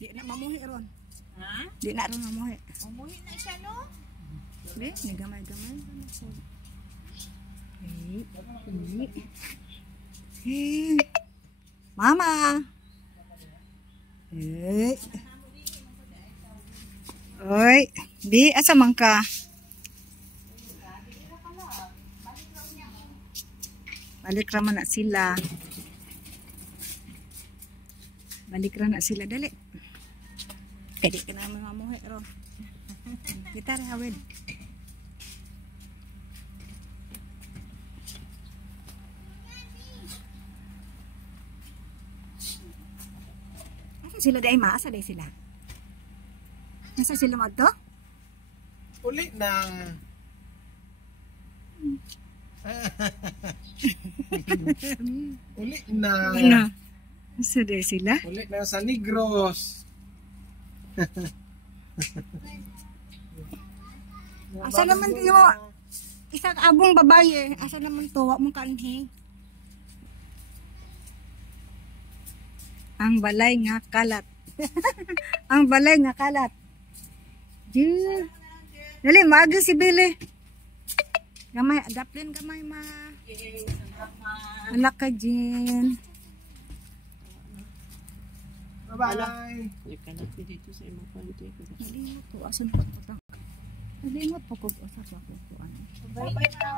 Di na mamuhi ron. Ha? Di na ron mamuhi. Mamuhi na siya, no? Di, ni gamay-gamay. Hey. Mama. Hey. Oy, di asa man ka? Balik ra man na sila. Balik ra na sila dali. Kadi ka na mamuhi ro. Kita ra hawid. Asa sila day ma? Asa day sila? Nasa sila madto? Uli ng uli na Ano? Asa day sila? uli na sa Negros. Asa naman yung isang abong babae? Asa naman to? Wak mong kanhi. Ang balay nga kalat. Ang balay nga kalat. Jin. Dali, maagi si Billy. Gamay, daplin gamay ma. Wala ka, Jin. Bye-bye. Nagkalat ko dito sa imong panty. Nalimot po, asan pa po. Nalimot po ko, asa pa po. Bye-bye na.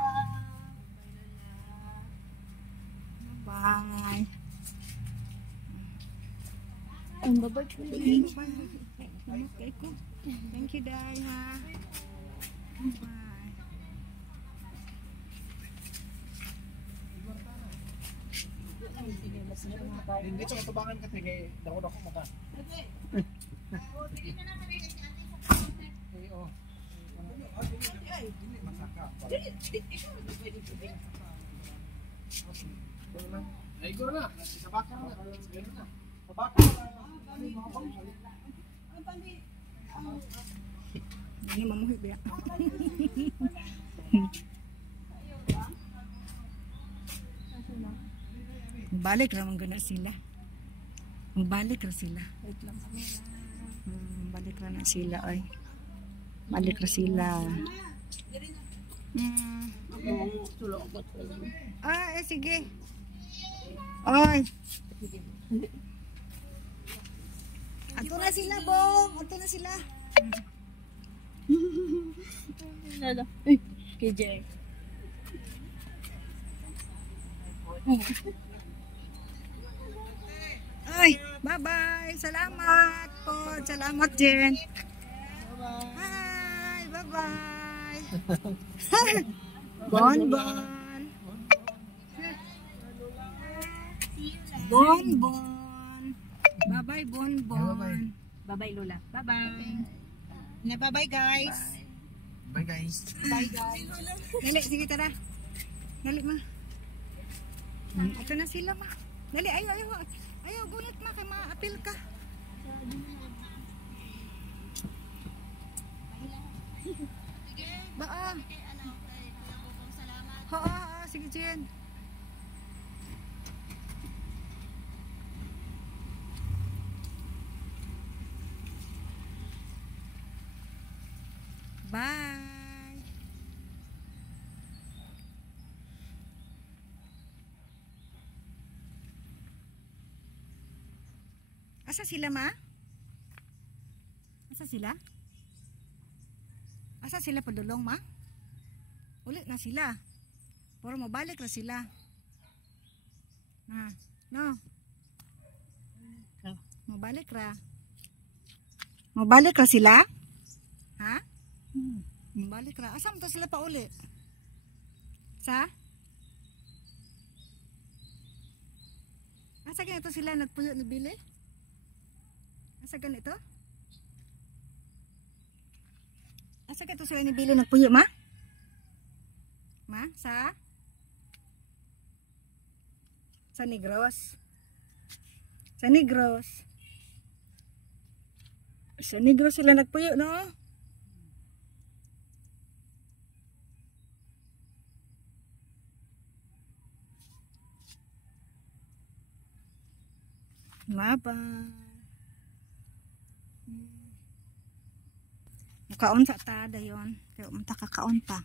Bye. Ang babay ko. Okay ko. Thank you, Day, ha. Bye. Hindi sa katubangan ka tigay dako-dako mata. Ay, go na. Sa bakal na. Sa bakal. Ini mamuhi biya. Balik ra man guna sila. Balik ra sila. Wait lang kami. Balik ra na sila ay. Balik ra sila. Sige. Oy. Ato na sila, Bong. Ato na sila. Lala. KJ. Ay, bye-bye. Salamat po. Salamat, Jen. Hi, bye-bye. Bonbon. Bonbon. Bye-bye, Bonbon. Bye-bye, Lola. Bye-bye. Bye-bye, guys. Bye guys. Bye, guys. Dali, sige, tara. Dali, ma. Ito na sila, ma. Dali, ayaw. Ayaw, gunit, ma. Kaya ma-apil ka. Baa. Oo, sige, Jen. Bye. Asa sila, ma? Asa sila? Asa sila padulong, ma? Ulit na sila. Puro mabalik na sila. No. Mabalik ra. Mabalik ra sila? Ha? Mabalik ra. Asa mo to sila pa uli? Sa? Asa ganito sila nagpuyo ni Billy? Asa ganito? Asa ganito sila ni Billy nagpuyo, ma? Ma? Sa Negros. Sa Negros sila nagpuyo, no? Bye-bye. Kaon sa ta dayon. Pero umta kakaon pa.